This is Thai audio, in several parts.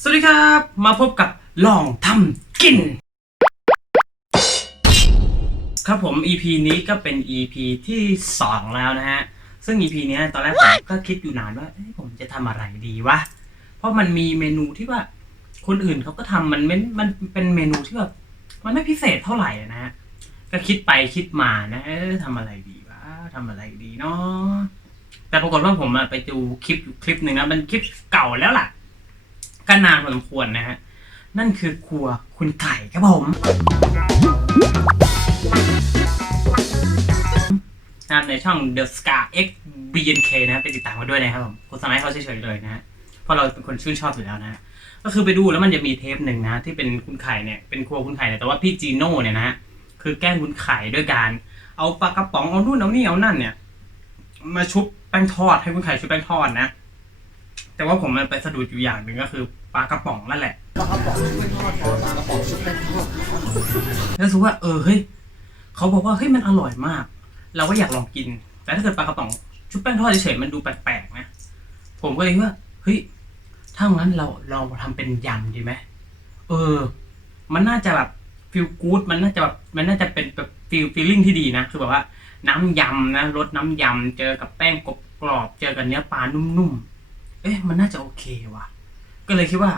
สวัสดีครับ มาพบกับลองทำกิน ครับผม EP นี้ก็เป็น EP ที่ 2 แล้วนะฮะ ซึ่ง EP เนี้ยตอนแรกผมก็คิดอยู่นานว่าเอ้ยผมจะทำอะไรดีวะ เพราะมันมีเมนูที่ว่า คนอื่นเขาก็ทำมันไม่มันเป็นเมนูที่แบบมันไม่พิเศษเท่าไหร่นะฮะ ก็คิดไปคิดมานะเอ๊ะทำอะไรดีวะทำอะไรดีเนาะแต่ปรากฏว่าผมอะไปดูคลิปอยู่คลิปหนึ่งนะมันคลิปเก่าแล้วล่ะ ก็นานพอสมควรนะฮะ นั่นคือครัวคุณไก่ครับผมนะครับในช่อง The Scar X BNK นะไปติดตามมาด้วยนะครับผมโฆษณาให้เขาเฉยๆเลยนะฮะเพราะเราเป็นคนชื่นชอบอยู่แล้วนะ ก็คือไปดูแล้วมันจะมีเทปหนึ่งนะที่เป็นคุณไข่เนี่ยเป็นครัวคุณไข่เนี่ยแต่ว่าพี่จีโน่เนี่ยนะฮะคือแกล้งคุณไข่ด้วยการ เอาปลากระป๋องเอานู่นเอานี่เอานั่นเนี่ย มาชุบแป้งทอดให้คุณไข่ชุบแป้งทอดนะ แต่ว่าผมมันไปสะดุดอยู่อย่างหนึ่งก็คือ ปลากระป๋องนั่นแหละปลากระป๋องชุบแป้งทอดครับปลากระป๋องชุบแป้งทอดแล้วรู้สึกว่าเออเฮ้ยเขาบอกว่าเฮ้ยมันอร่อยมาก เราก็อยากลองกิน แต่ถ้าเกิดปลากระป๋องชุบแป้งทอดเฉยๆมันดูแปลกๆนะผมก็เลยคิดว่าเฮ้ยถ้างั้นเราลองมาทำเป็นยำดีไหมเออ มันน่าจะแบบฟิลกู๊ดมันน่าจะแบบมันน่าจะเป็นแบบฟิลฟีลลิ่งที่ดีนะคือแบบว่าน้ำยำนะรสน้ำยำเจอกับแป้งกรอบๆเจอกับเนื้อปลานุ่มๆ เอ๊ะ มันน่าจะโอเคว่ะ ก็เลยคิดว่า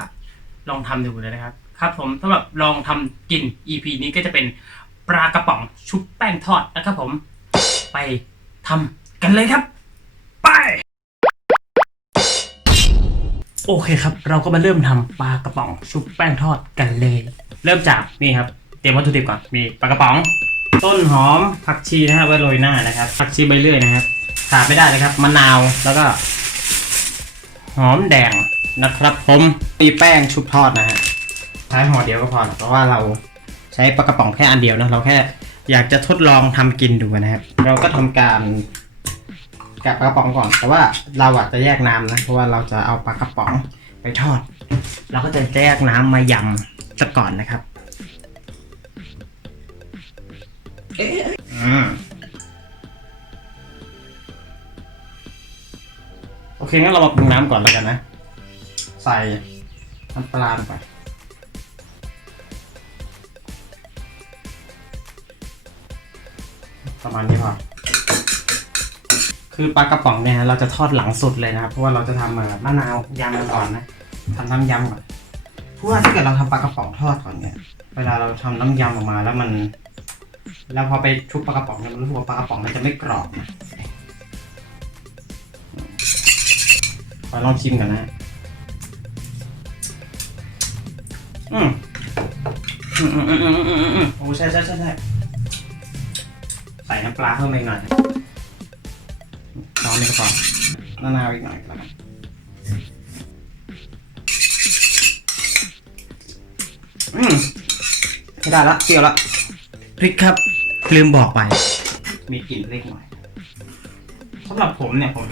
ลองทำดูเลยนะครับ ครับผมสำหรับลองทำกิน EP นี้ก็จะเป็นปลากระป๋องชุบแป้งทอดนะครับผม ไปทำกันเลยครับ ไป โอเคครับ เราก็มาเริ่มทำปลากระป๋องชุบแป้งทอดกันเลย เริ่มจากนี่ครับ เตรียมวัตถุดิบก่อน มีปลากระป๋อง ต้นหอมผักชีนะฮะไว้โรยหน้านะครับ ผักชีใบเลื่อยนะครับขาดไม่ได้เลยครับมะนาวแล้วก็ หอมแดง นะครับผมมีแป้งชุบทอดนะฮะใช้ห่อเดียวก็พอนะเพราะว่าเราใช้ปลากระป๋องแค่อันเดียวนะเราแค่อยากจะทดลองทำกินดูนะครับ เราก็ทำการแกะปลากระป๋องก่อน แต่ว่าเราอาจจะแยกน้ำนะเพราะว่าเราจะเอาปลากระป๋องไปทอด เราก็จะแยกน้ำมายำซะก่อนนะครับอืมโอเคงั้นเรามาปรุงน้ำก่อนแล้วกันนะ ใส่น้ำปลาลงไปประมาณนี้พอคือปลากระป๋องเนี่ยเราจะทอดหลังสุดเลยนะครับ เพราะว่าเราจะทำเอ่อมะนาวยำก่อนนะทำน้ำยำก่อนเพราะว่าถ้าเกิดเราทำปลากระป๋องทอดก่อนเนี่ย เวลาเราทำน้ำยำออกมาแล้วมัน แล้วพอไปชุบปลากระป๋องเนี่ยมันรู้สึกว่าปลากระป๋องมันจะไม่กรอบนะขอลองชิมกันนะ อืมอืมอืมอืมอืมอืมอืมโอ้ใช่ใช่ใช่ใช่ใส่น้ำปลาเพิ่มไปอีกหน่อยน้องนี่ก็พอมะนาวอีกหน่อยก็แล้วกันอืมไม่ได้ละเปรี้ยวละพริกครับ ลืมบอกไป มีกลิ่นเล็กหน่อยสำหรับผมเนี่ยผม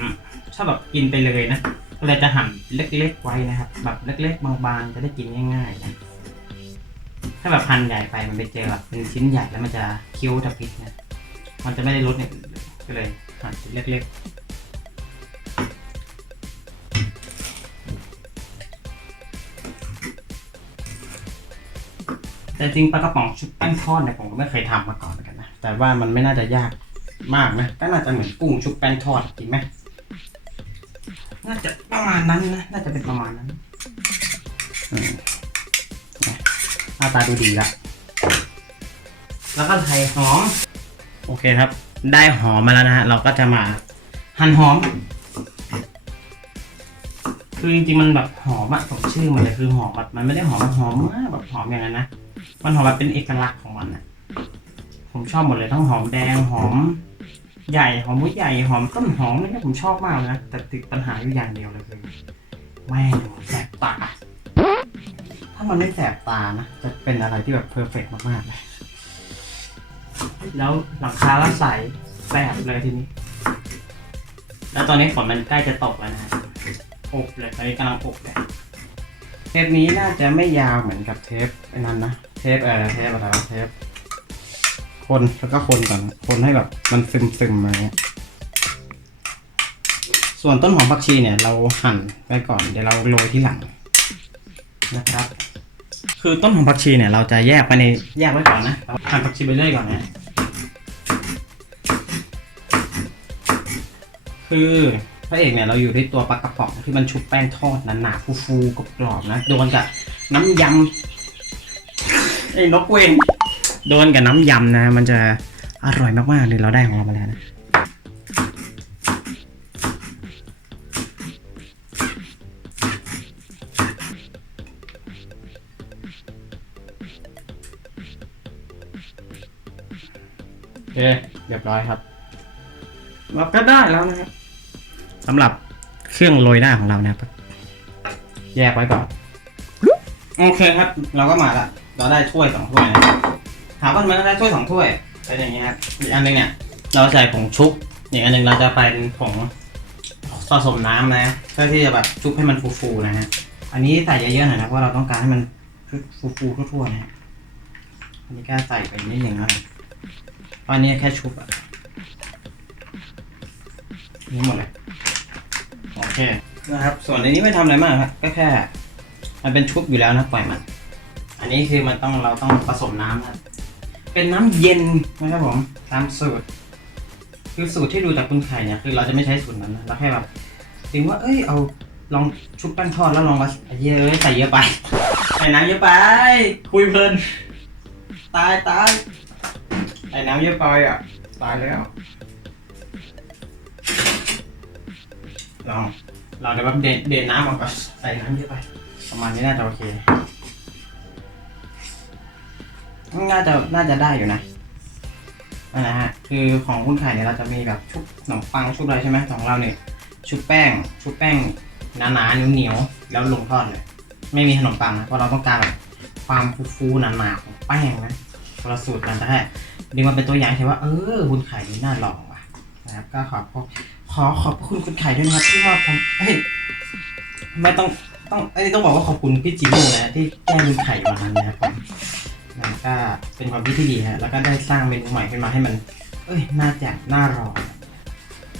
ชอบแบบกินไปเลยนะ ก็เลยจะหั่นเล็กๆไว้นะครับ แบบเล็กๆบางๆจะได้กินง่ายๆนะถ้าแบบพันใหญ่ไปมันไปเจอแบบเป็นชิ้นใหญ่แล้วมันจะเคี้ยวทับพิษนะมันจะไม่ได้รสเนี่ยก็เลยหั่นชิ้นเล็กๆแต่จริงปลากระป๋องชุบแป้งทอดเนี่ยผมก็ไม่เคยทำมาก่อนเหมือนกันนะ แต่ว่ามันไม่น่าจะยากมากนะก็น่าจะเหมือนกุ้งชุบแป้งทอดจริงไหม น่าจะประมาณนั้นนะ น่าจะเป็นประมาณนั้นอืมหน้าตาดูดีละแล้วก็ใส่หอม โอเคครับ ได้หอมมาแล้วนะฮะ เราก็จะมาหั่นหอม คือจริงๆมันแบบหอมอะสมชื่อมันเลยคือหอมแบบมันไม่ได้หอมแบบหอมมากแบบหอมอย่างนั้นนะ มันหอมแบบเป็นเอกลักษณ์ของมันอะผมชอบหมดเลยทั้งหอมแดงหอม ใหญ่หอมมุ้ยใหญ่หอมต้นหอมอะไรเงี้ยผมชอบมากนะ แต่ติดปัญหาอยู่อย่างเดียวเลยคือแม่งแสบตา ถ้ามันไม่แสบตานะจะเป็นอะไรที่แบบเพอร์เฟกมากๆเลยแล้วหลังคาก็ใสแสบเลยทีนี้ แล้วตอนนี้ฝนมันใกล้จะตกแล้วนะอบเลยตอนนี้กำลังอบเลยเทปนี้น่าจะไม่ยาวเหมือนกับเทปไอ้นั้นนะเทปอะไรเทปอะไรเทป คนแล้วก็คนก่อน คนให้แบบมันซึมซึมมาเงี้ยส่วนต้นหอมผักชีเนี่ยเราหั่นไว้ก่อนเดี๋ยวเราโรยที่หลังนะครับ คือต้นหอมผักชีเนี่ยเราจะแยกไปในแยกไว้ก่อนนะหั่นผักชีไปเรื่อยก่อนนะคือพระเอกเนี่ยเราอยู่ที่ตัวปลากระป๋องที่มันชุบแป้งทอดหนาๆฟูๆกรอบๆนะโดนกับน้ำยำไอ้นกเวน โดนกับน้ำยำนะ มันจะอร่อยมากๆเลยเราได้ของเรามาแล้วนะโอเคเรียบร้อยครับเราก็ได้แล้วนะครับสำหรับเครื่องโรยหน้าของเรานะครับ แยกไว้ก่อน โอเคครับ เราก็มาละ เราได้ถ้วยสองถ้วยนะถามว่าทำไมเราได้ถ้วยสองถ้วยเป็นอย่างนี้ครับอีกอันหนึงเนี่ยเราใส่ผงชุบอีกอันหนึ่งเราจะเป็นผงผสมน้ำนะเพื่อที่จะแบบชุบให้มันฟูๆนะฮะอันนี้ใส่เยอะๆหน่อยนะเพราะเราต้องการให้มันฟูๆทั่วๆนะฮะอันนี้ก็ใส่ไปนิดหนึ่งนะตอนนี้แค่ชุบอะนี่หมดเลยโอเคนะครับ ส่วนในนี้ไม่ทำอะไรมากครับก็แค่ มันเป็นชุบอยู่แล้วนะปล่อยมัน อันนี้คือมันต้องเราต้องผสมน้ำนะครับ เป็นน้ำเย็นนะครับผมตามสูตร คือสูตรที่ดูจากคุณไข่เนี่ย คือเราจะไม่ใช้สูตรนั้นนะเราแค่แบบถึงว่าเอ้ยเอาลองชุบแป้งทอดแล้วลองมาเยอะใส่เยอะไปใส่น้ำเยอะไป คุยเพลิน ตายตายใส่น้ำเยอะไปอะ ตายแล้วลองลองเดี๋ยวแบบเดนเดนน้ำออกก่อนใส่น้ำเยอะไป ประมาณนี้น่าจะโอเค น่าจะน่าจะได้อยู่นะนะฮะคือของคุณไข่เนี่ยเราจะมีแบบชุบขนมปังชุบอะไรใช่ไหมของเราเนี่ยชุบแป้ง ชุบแป้งหนาๆเหนียวๆแล้วลงทอดเลย ไม่มีขนมปังนะเพราะเราต้องการแบบความฟูๆหนาๆของแป้งนะคนละสูตรกันแต่แค่ดึงมาเป็นตัวอย่างใช่ว่าเออคุณไข่นี่น่าลองว่ะนะครับก็ขอขอขอขอบคุณคุณไข่ด้วยนะครับที่ว่าผมเฮ้ยไม่ต้องต้องไอ้ต้องบอกว่าขอบคุณพี่จิโม่นะที่แก้คุณไข่วันนั้นนะครับผม นะก็เป็นความคิดที่ดีฮะแล้วก็ได้สร้างเมนูใหม่ขึ้นมาให้มัน เอ้ยน่าจ่มน่ารอ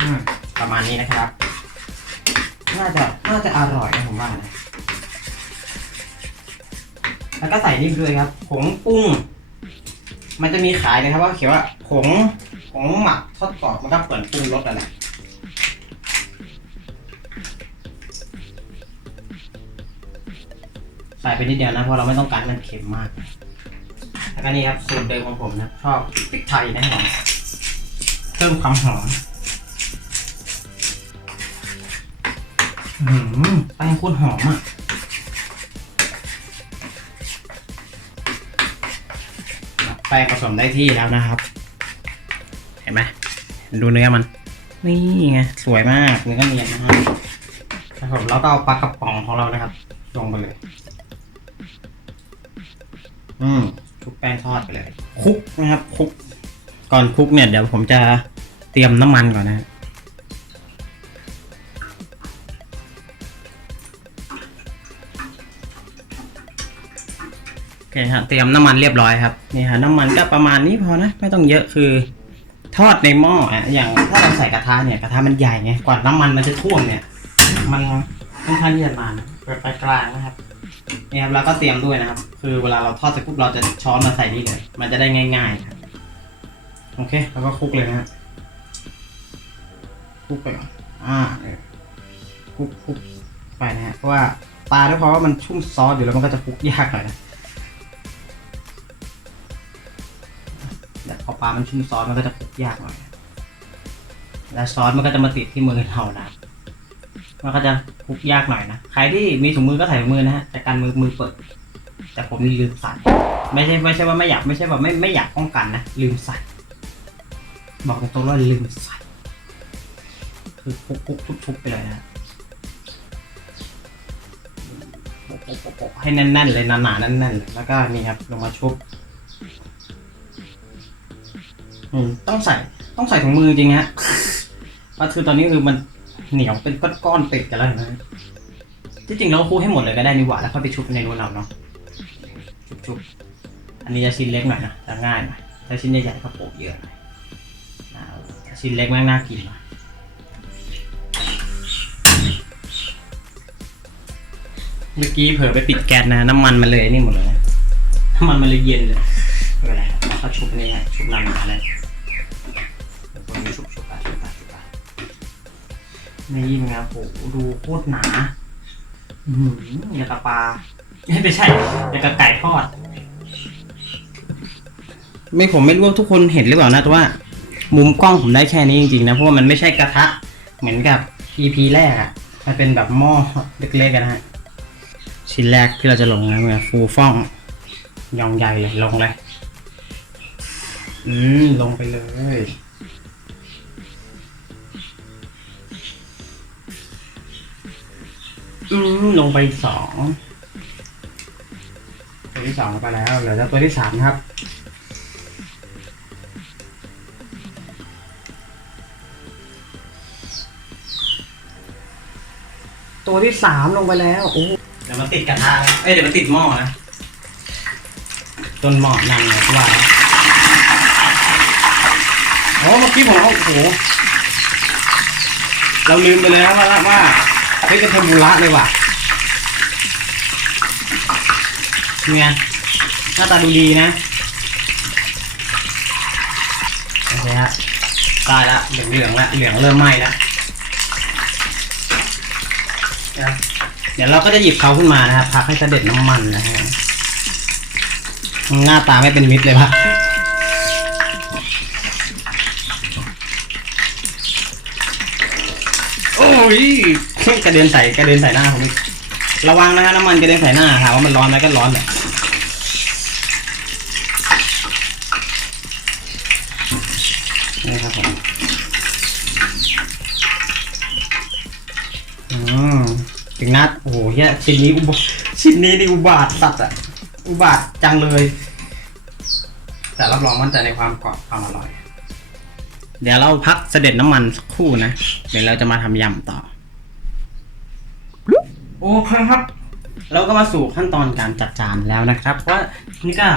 อืมประมาณนี้นะครับ น่าจะน่าจะอร่อยนะผมว่านะแล้วก็ใส่นี่ด้วยครับ ผงปรุงมันจะมีขายนะครับว่าเขียนว่าผงผงหมักทอดกรอบมันก็เปิดปรุงรสอะไรใส่ไปนิดเดียวนะเพราะเราไม่ต้องการมันเค็มมาก ก็นี่ครับสูตรเดิมของผมนะชอบพริกไทยนะฮะเพิ่มความหอมอืมแป้งโคตรหอมอะแป้งผสมได้ที่แล้วนะครับ เห็นไหมดูเนื้อมัน นี่ไงสวยมากเนื้อเนียนนะฮะครับผมแล้วก็เอาปลากระป๋องของเรานะครับ ลงไปเลย อืม คลุกแป้งทอดไปเลยคลุกนะครับคลุก ก่อนคลุกเนี่ยเดี๋ยวผมจะเตรียมน้ำมันก่อนนะโอเคฮะเตรียมน้ำมันเรียบร้อยครับนี่ฮะน้ำมันก็ประมาณนี้พอนะไม่ต้องเยอะคือ ทอดในหม้ออะอย่างถ้าเราใส่กระทะเนี่ยกระทะมันใหญ่ไงกว่าน้ำมันมันจะท่วมเนี่ย มันค่อนข้างที่จะนานะเปิดไฟกลางนะครับ นี่ครับแล้วก็เตรียมด้วยนะครับ คือเวลาเราทอดเสร็จปุ๊บเราจะช้อนมาใส่นี่เลยมันจะได้ง่ายๆครับโอเค แล้วก็คลุกเลยนะฮะคลุกไปก่อนอ่าคลุกคลุกไปนะฮะเพราะว่าปลาด้วยเพราะว่ามันชุ่มซอสอยู่แล้วมันก็จะคลุกยากหน่อยนะแต่พอปลามันชุ่มซอสมันก็จะคลุกยากหน่อยแล้วซอสมันก็จะมาติดที่มือเรานะมันก็จะ คลุกยากหน่อยนะ ใครที่มีถุงมือก็ใส่ถุงมือนะฮะแต่การมือมือเปิด แต่ผมลืมใส่ไม่ใช่ไม่ใช่ว่าไม่อยากไม่ใช่ว่าไม่ไม่อยากป้องกันนะลืมใส่บอกตรงๆว่าลืมใส่คือคลุกคลุกทุบทุบไปเลยนะให้แน่นๆเลยหนาๆแน่นๆแล้วก็นี่ครับลงมาชุบต้องใส่ต้องใส่ถุงมือจริงฮะเพราะคือตอนนี้คือมัน เหนียวเป็นก้อนๆติดกันแล้วเห็นไหมที่จริงเราคลุกให้หมดเลยก็ได้นี่หว่าแล้วค่อยไปชุบในนู้นเอาเนาะชุบๆอันนี้จะชิ้นเล็กหน่อยนะจะง่ายหน่อยถ้าชิ้นใหญ่ๆก็โปะเยอะหน่อยเอาถ้าชิ้นเล็กแม่งน่ากินหน่อยเมื่อกี้เผลอไปปิดแก๊สนะน้ำมันมันเลยนี่หมดเลยน้ำมันมันเลยเย็นเลยไม่เป็นไรครับแล้วก็ชุบนี่ฮะชุบน้ำมันเลย นี่เป็นไงโอ้โหดูโคตรหนาอือหืออย่างกับปลาไม่ใช่อย่างกับไก่ทอด ไม่ผมไม่รู้ว่าทุกคนเห็นหรือเปล่านะแต่ว่า มุมกล้องผมได้แค่นี้จริงๆนะเพราะว่ามันไม่ใช่กระทะ เหมือนกับ EP แรกอะมันเป็นแบบหม้อเล็กๆกันนะฮะชิ้นแรกที่เราจะลงนะเมื่อฟูฟ่อง ยองใหญ่เลยลงเลย อืมลงไปเลย อืมลงไปสองตัวที่สองไปแล้วเหลือแล้วตัวที่สามนะครับ ตัวที่สามลงไปแล้วโอ้เดี๋ยวมันติดกระทะนะเอ้ยเดี๋ยวมันติดหม้อนะต้นหม้อนั่นไงที่ว่าโอ้เมื่อกี้ผมเอาโอ้โหเราลืมไปเลยนะว่าว่า เฮ้ยจะเทมปุระเลยว่ะเนี่ยหน้าตาดูดีนะโอเคฮะได้ละเหลืองเหลืองๆละเหลืองเริ่มไหม้ล้วเดี๋ยวเราก็จะหยิบเขาขึ้นมานะครับพักให้เสด็จน้ำมันนะฮะหน้าตาไม่เป็นมิตรเลยปะโอ้ย กระเด็นใส่กระเด็นใส่หน้าผมระวังนะฮะน้ำมันกระเด็นใส่หน้าถามว่ามันร้อนไหมก็ร้อนแหละนี่ครับผมอืมถึงนัดโอ้โหเฮียชิ้นนี้อุบชิ้นนี้นี่อุบาทสัตว์อะอุบาทจังเลย แต่รับรองมั่นใจในความกรอบความอร่อย เดี๋ยวเราพักเสด็จน้ำมันสักครู่นะ เดี๋ยวเราจะมาทำยำต่อ โอเคครับ เราก็มาสู่ขั้นตอนการจัดจานแล้วนะครับว่านี่ก็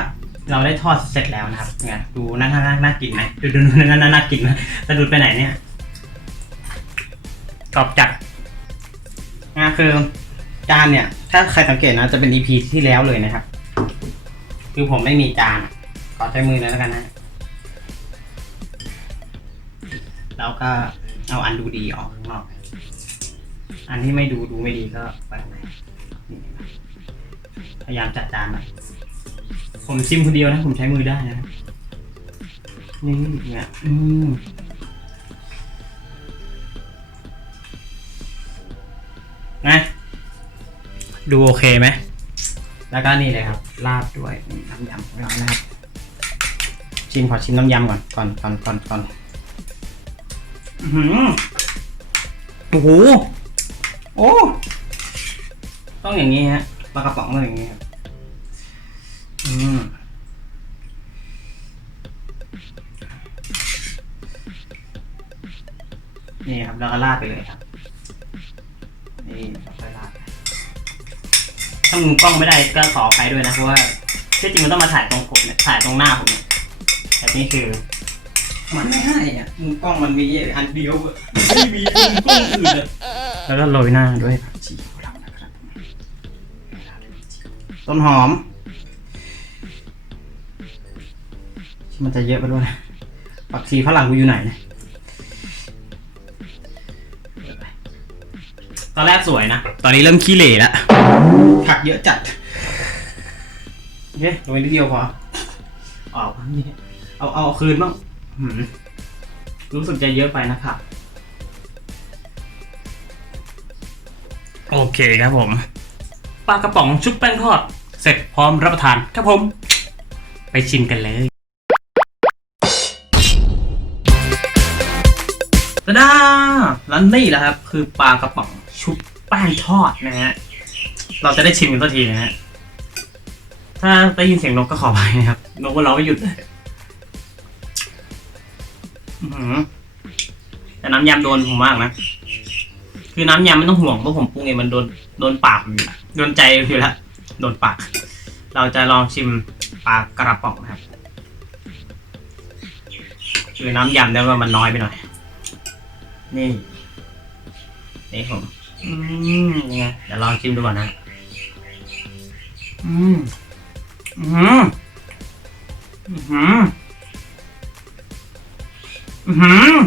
เราได้ทอดเสร็จแล้วนะครับเนี่ยดูน่าน่าน่ากินไหมดูดูดูน่าน่าน่ากินไหมจะดูดไปไหนเนี่ยกรอบจัดนะคือจานเนี่ย ถ้าใครสังเกตนะจะเป็น EP ที่แล้วเลยนะครับ คือผมไม่มีจานอะขอใช้มือเลยแล้วกันนะแล้วก็เอาอันดูดีออกข้างนอก อันที่ไม่ดูดูไม่ดีก็ไปข้างในนี่พยายามจัดจานหน่อยผมซิมคนเดียวนะ ผมใช้มือได้นะ นี่เนี่ยอืมไงดูโอเคไหม แล้วก็นี่เลยครับราดด้วยน้ำยำของเรานะครับ ชิมขอชิมน้ำยำก่อน ก่อนก่อนก่อนก่อนอื้อหือโอ้โห โอ้ ต้องอย่างนี้ฮะปลากระป๋องต้องอย่างนี้ครับอืมนี่ครับแล้วก็ราดไปเลยครับ นี่ค่อยลากไปถ้ามุมกล้องไม่ได้ก็ขออภัยด้วยนะเพราะว่าที่จริงมันต้องมาถ่ายตรงผมเนี่ยถ่ายตรงหน้าผมเนี่ยแต่นี่คือ มันไม่ให้อะมุมกล้องมันมีอันเดียวอะไม่มีมุมกล้องอื่นอะ แล้วก็โรยหน้าด้วยผักชีของเรานะครับต้นหอม มันจะเยอะไปด้วยนะผักชีฝรั่งกูอยู่ไหนเนี่ยตอนแรกสวยนะ ตอนนี้เริ่มขี้เหร่แล้วผักเยอะจัดโอเคลงไปนิดเดียวพอออกนี่เอาเอาคืนบ้างรู้สึกจะเยอะไปนะครับ โอเคครับผมปลากระป๋องชุบแป้งทอด เสร็จพร้อมรับประทานครับผม ไปชิมกันเลยตะดาแล้วนี่แหละครับ คือปลากระป๋องชุบแป้งทอดนะฮะ เราจะได้ชิมกันสักทีนะฮะ ถ้าได้ยินเสียงนกก็ขอไปนะครับ นกก็ร้องไม่หยุดเลยแต่น้ำยำโดนผมมากนะ คือน้ำยำไม่ต้องห่วงเพราะผมปรุงเองมันโดนโดนปากอยู่ล้วโดนใจอยู่แล้วโดนปาก เราจะลองชิมปลากระป๋องนะครับ คือน้ำยำเนี่ยว่ามันน้อยไปหน่อย นี่นี่ผมอืมยังไงเดี๋ยวลองชิมดูก่อนนะ อืมอืมอืมอืม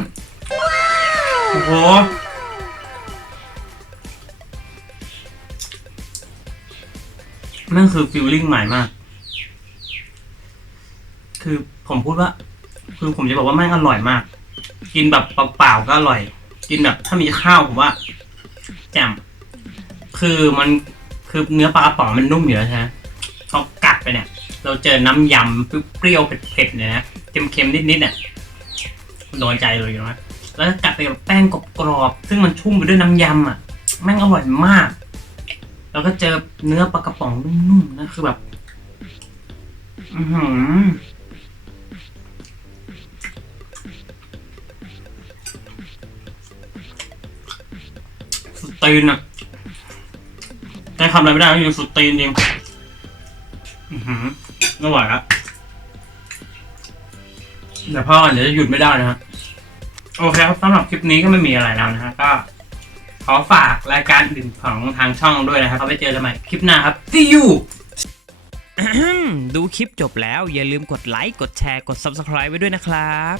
โอ้โห นั่นคือฟิลลิ่งใหม่มาก คือผมพูดว่า คือผมจะบอกว่าแม่งอร่อยมาก กินแบบเปล่าๆก็อร่อย กินแบบ ถ้ามีข้าวผมว่า แจ่มคือมันคือเนื้อปลากระป๋องมันนุ่มอยู่แล้วใช่ไหมพอกัดไปเนี่ย เราเจอน้ำยำเปรี้ยวเผ็ดๆเนี่ยนะเค็มๆนิดๆเนี่ยโดนใจเลยนะแล้วก็กัดไปกับแป้งกรอบๆซึ่งมันชุ่มไปด้วยน้ำยำอะแม่งอร่อยมาก แล้วก็เจอเนื้อปลากระป๋องนุ่มๆนะคือแบบ อือหือสุดตีนอะได้คำอะไรไม่ได้ก็ยังสุดตีนจริง อือหือไม่ไหวละเดี๋ยวพ่ออนเดี๋ยวจะหยุดไม่ได้นะฮะโอเคครับสำหรับคลิปนี้ก็ไม่มีอะไรแล้วนะฮะก็ อฝากรายการอื่นของทางช่องด้วยนะครับเอาไปเจอกันใหม่คลิปหน้าครับ see you ดูคลิปจบแล้วอย่าลืมกดไลค์กดแชร์กด Subscribe ไว้ด้วยนะครับ